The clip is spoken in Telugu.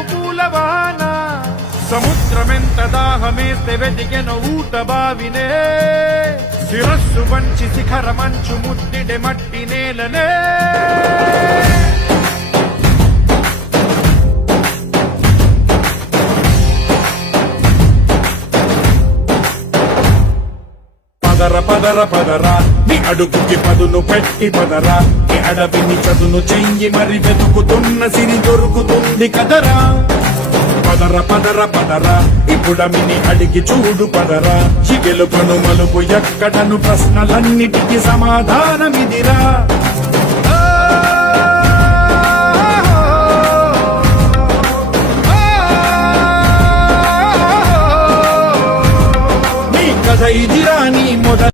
వర్షపు పూలవాన సముద్రమెంత దాహమేస్తే వెతికెను ఊట బావినే శిరస్సు వంచి శిఖర మంచు ముట్టిడే మట్టి నేలనే పదర పదర పదరా నీ అడుగుకి పదును పెట్టి పదరా నీ అడవిని చదును చెయ్యి మరి వెతుకుతున్న సిరి దొరుకుతుంది కదరా పదర పదర పదరా ఇప్పుడమిని అడిగి చూడు పదరా ఈ గెలుపను మలుపు ఎక్కడను ప్రశ్నలన్నిటికీ సమాధానమిదిరా నీ కథ ఇది